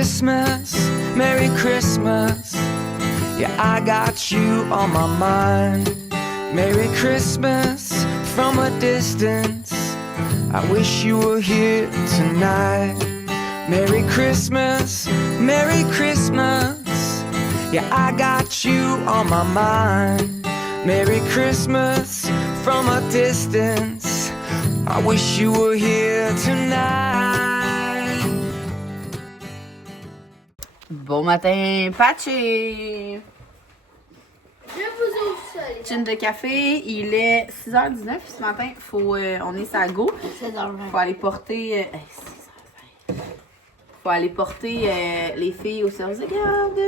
Christmas, Merry Christmas. Yeah, I got you on my mind. Merry Christmas from a distance. I wish you were here tonight. Merry Christmas, Merry Christmas. Yeah, I got you on my mind. Merry Christmas from a distance. I wish you were here tonight. Bon matin, Patchy! Je vous ouvre ça, les gars. Chine de café, il est 6h19 ce matin, on est à go. Faut aller porter. 6h20. Faut aller porter les filles au service de garde.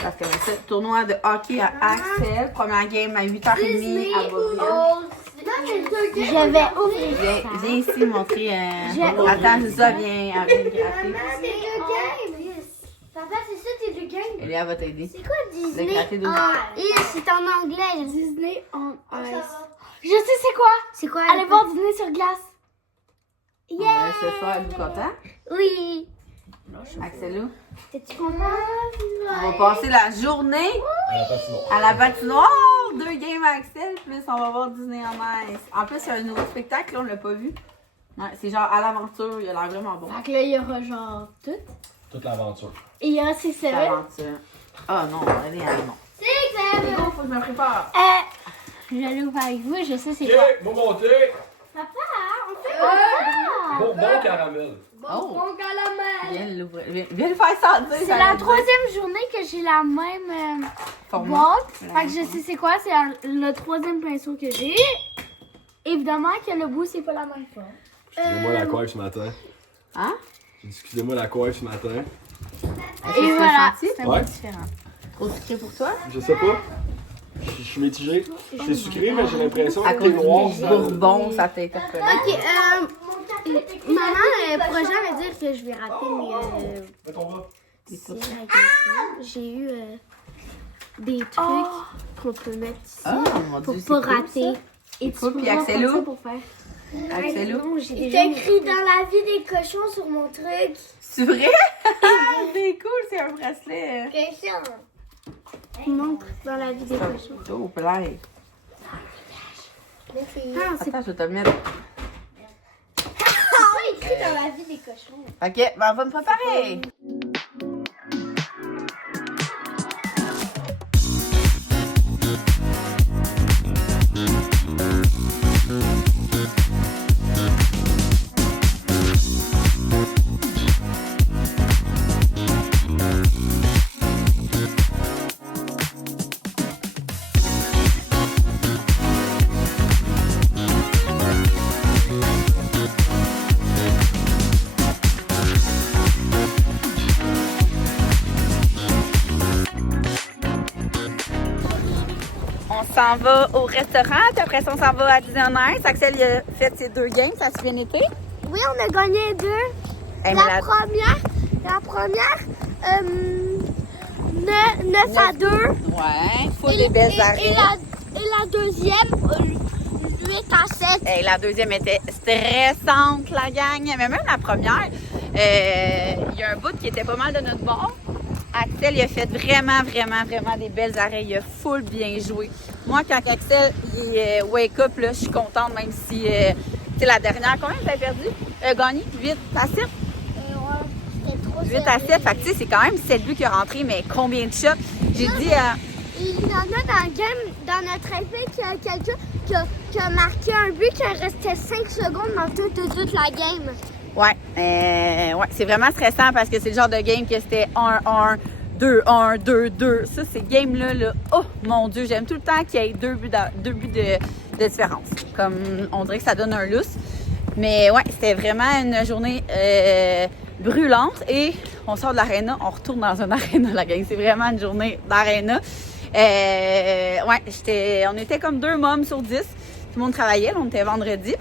Parce que c'est le tournoi de hockey à Axel. Première game à 8h30 à Beauville. Je vais ouvrir ça. Viens ici montrer. Attends, c'est ça, viens gratter. Papa, c'est deux games. Papa, c'est ça tes deux games. Elia va t'aider. C'est quoi Disney gratter d'où? C'est en anglais. Disney on Ice. Je sais c'est quoi. C'est quoi? Allez voir Disney sur glace. Yeah! Ce soir, êtes-vous content? Oui. Axelou? T'es-tu content? On va passer la journée à la patinoire. 2 games à Axel, plus on va voir Disney on Ice. En plus, il y a un nouveau spectacle, là, on l'a pas vu. Ouais, c'est genre à l'aventure, il a l'air vraiment bon. Fait que là, il y aura genre tout. Toute l'aventure. Et il y aura 6 L'aventure. Ah non, elle est à non. C'est C'est bon, faut que je me prépare. Je vais l'ouvrir avec vous, je sais c'est quoi. Ok, bon monter. Papa, on fait quoi? Bon caramel. Oh! calamel. Viens l'ouvrir. Viens le faire sentir. C'est la 3e journée que j'ai la même boîte. Fait que je sais c'est quoi, c'est le 3e pinceau que j'ai. Évidemment que le bout c'est pas la même forme. Excusez-moi la coiffe ce matin. Hein? J'ai dit, excusez-moi la coiffe ce matin. Et voilà, c'est c'est Ouais. différent. Trop sucré pour toi? Je sais pas. Je suis mitigé. C'est sucré, mais j'ai l'impression À que cause c'est du noir. bourbon, ça t'a interpellé. Ok, maman pourra jamais dire que je vais rater Mets ton bras. j'ai eu des trucs qu'on peut mettre ici Oh mon pour dieu, c'est pas cool, rater. Et cool, tu puis pourras Axelou? prendre ça pour faire. Axelou? Non, j'ai déjà écrit dans la vie des cochons sur mon truc. C'est vrai? C'est cool, c'est un bracelet. Il montre dans la vie des cochons. Oh, play. Ah, c'est Attends, je vais te le mettre. pas écrit dans la vie des cochons. Ok, ben on va me préparer. On s'en va au restaurant, puis après ça, on s'en va à Disney on Ice. Axel, il a fait ses 2 games, ça a bien été. Oui, on a gagné 2. Hey, La première, 9 à 2. Ouais, full des belles arrêts. Et la deuxième, 8 à 7. Hey, la deuxième était stressante, la gang. Mais même la première, il y a un bout qui était pas mal de notre bord. Axel, il a fait vraiment des belles arrêts. Il a full bien joué. Moi, quand Axel, il est wake up, là, je suis contente, même si, tu sais, la dernière, combien vous avez perdu? Gagné? 8 à 7? C'était trop 8 à 7, fait que tu sais, c'est quand même 7 buts qui est rentré, mais combien de shots? J'ai dit, Il y en a dans le game, dans notre équipe, qu'il y a quelqu'un qui a marqué un but qui restait 5 secondes dans toute la game. ouais, c'est vraiment stressant parce que c'est le genre de game que c'était 1-1, 2-1, 2-2. Ça, ces games-là, là, oh mon Dieu, j'aime tout le temps qu'il y ait deux buts de différence. Comme on dirait que ça donne un lousse. Mais ouais, c'était vraiment une journée brûlante et on sort de l'aréna, on retourne dans un aréna, la gang. C'est vraiment une journée d'aréna. Ouais, on était comme 2 mômes sur 10. Tout le monde travaillait, là, on était vendredi.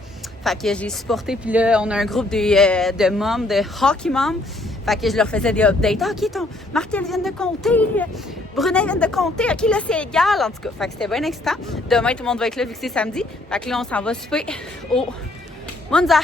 Fait que j'ai supporté, puis là, on a un groupe de mômes, de hockey moms. Fait que je leur faisais des updates. Ah, OK, Martel vient de compter, Brunet vient de compter, OK, là, c'est égal. En tout cas, fait que c'était bien excitant. Demain, tout le monde va être là vu que c'est samedi. Fait que là, on s'en va souper au Monza.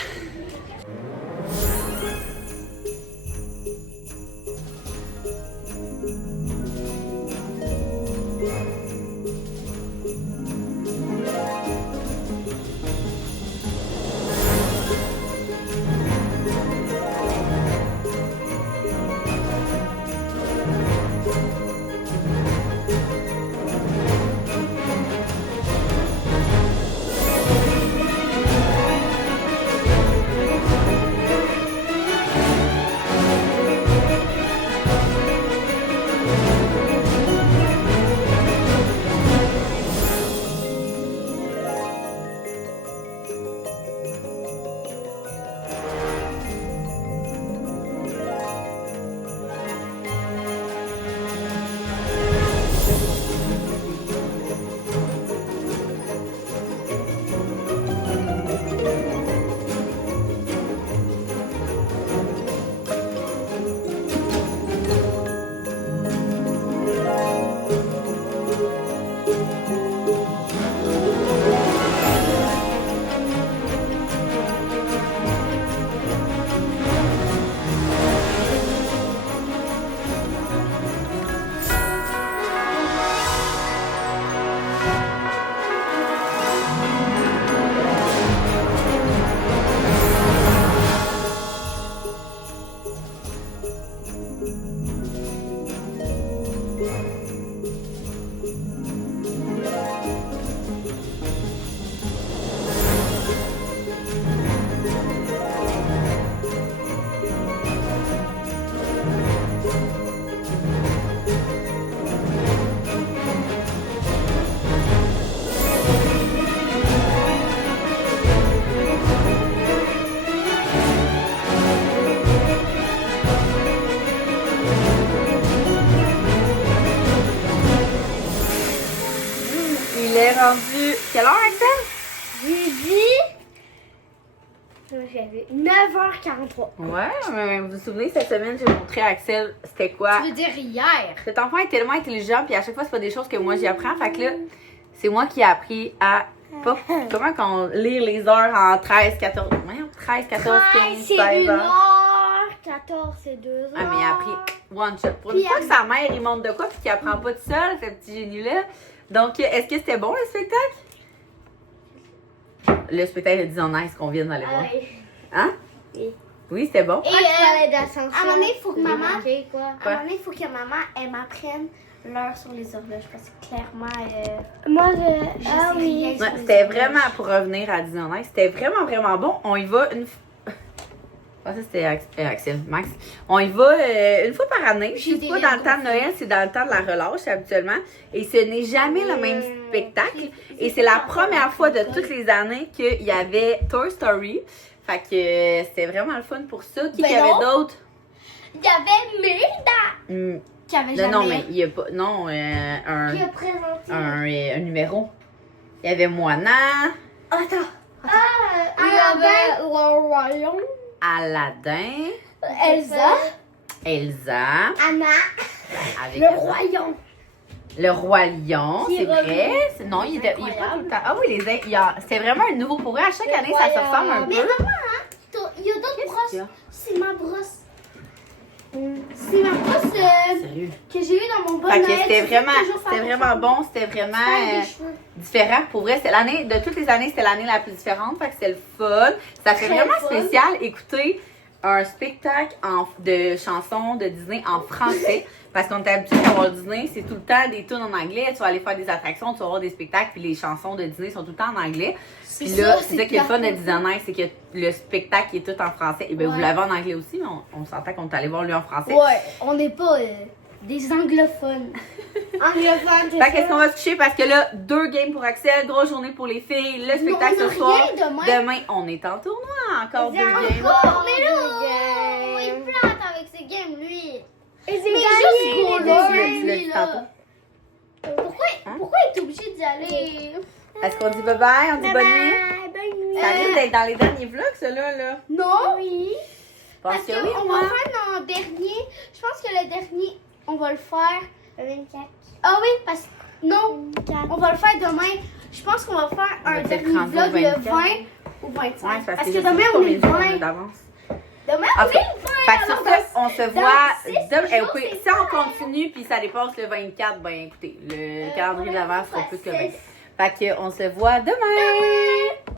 rendu. Quelle heure, Axel? J'ai dit. J'avais 9h43. Ouais, mais vous vous souvenez, cette semaine, j'ai montré à Axel c'était quoi. Tu veux dire hier? Cet enfant est tellement intelligent, puis à chaque fois, c'est pas des choses que moi j'y apprends. Fait que là, c'est moi qui ai appris à pas comment qu'on lire les heures en 13, 14, 13, 14, 15, c'est 16 heures. 1h14, c'est 2h. Ah, mais il a appris one shot. Pour une Puis fois que sa mère, il monte de quoi, puis qu'il apprend pas tout seul, ce petit génie-là. Donc, est-ce que c'était bon, le spectacle? Le spectacle de Disney Ice qu'on vient d'aller voir. Hein? Oui. Oui, c'était bon? Et à un moment donné, il faut que maman. À un Quoi? moment donné, il faut que maman, elle m'apprenne l'heure sur les horloges. Parce que clairement. Moi, je. Ah oui. Ouais, c'était vraiment, pour revenir à Disney Ice, c'était vraiment, vraiment bon. On y va une fois. Ah, ça, c'était Axel, Max. On y va une fois par année. J'ai C'est des pas dans le rêves temps de Noël, c'est dans le temps de la relâche habituellement. Et ce n'est jamais le même spectacle. Et c'est la première fois de toutes les années qu'il y avait Toy Story. Fait que c'était vraiment le fun pour ça. Qui Ben qu'il y avait non. d'autres? Il y avait Merida. Qui avait Non, jamais. non, mais il y a pas. Non, Qui a présenté. un numéro. Il y avait Moana, Attends. Il y avait le royaume. Aladdin, Elsa. Elsa, Anna. avec Le royaume. le Roi Lion, Qui c'est vrai. revient. Non, il est pas tout Incroyable. le temps. Ah oui, c'était vraiment un nouveau pour eux. À chaque année, ça se ressemble un Mais peu. maman, hein, il y a d'autres Qu'est-ce qu'il y a? brosses. C'est ma brosse. C'est ma brosse Sérieux. que j'ai eue dans mon bon Fait que Noël. c'était Tu vraiment, peux toujours faire c'était ton vraiment cheveu. bon, c'était vraiment Faire des cheveux. différent. Pour vrai, c'est l'année, de toutes les années, c'était l'année la plus différente. Fait que c'était le fun. Ça fait Très vraiment fun. spécial écouter un spectacle de chansons de Disney en français. Parce qu'on est habitué à voir Disney, c'est tout le temps des tunes en anglais. Tu vas aller faire des attractions, tu vas voir des spectacles, puis les chansons de Disney sont tout le temps en anglais. Puis là, c'est ça qui est le fun de Disney, c'est que le spectacle est tout en français. Et bien, vous Ouais. l'avez en anglais aussi, mais on s'entend qu'on est allé voir lui en français. Ouais, on n'est pas des anglophones. Anglophones, c'est Fait qu'est-ce qu'on va se coucher parce que là, 2 games pour Axel, grosse journée pour les filles, le spectacle on a ce soir. rien demain. Demain, on est en tournoi, encore 2 games. Encore, mais là, il plante avec ses games, lui. Mais juste gros, Tu là, l'as lui, dit là. tantôt. Pourquoi il est obligé d'y aller? Est-ce qu'on dit bye-bye, on dit bonne nuit? Bonne nuit. Ça risque d'être dans les derniers vlogs, ça là. Non. Oui. Parce Parce que qu'on oui, va moi. faire dans le dernier. Je pense que le dernier, on va le faire. Le 24. Ah oui, parce que. Non, on va le faire demain. Je pense qu'on va faire On va un peut-être dernier rendre au vlog le 24. 20 ou 25. Ouais, parce que je sais demain, pas on est combien le de jours on a 20. d'avance. Demain, Ah, on est le 20. Fait que sur alors ça, on se voit six demain. jours, Écoutez, c'est si on continue puis ça dépasse le 24, ben écoutez, le calendrier d'avance sera plus que 20. Fait qu'on se voit demain!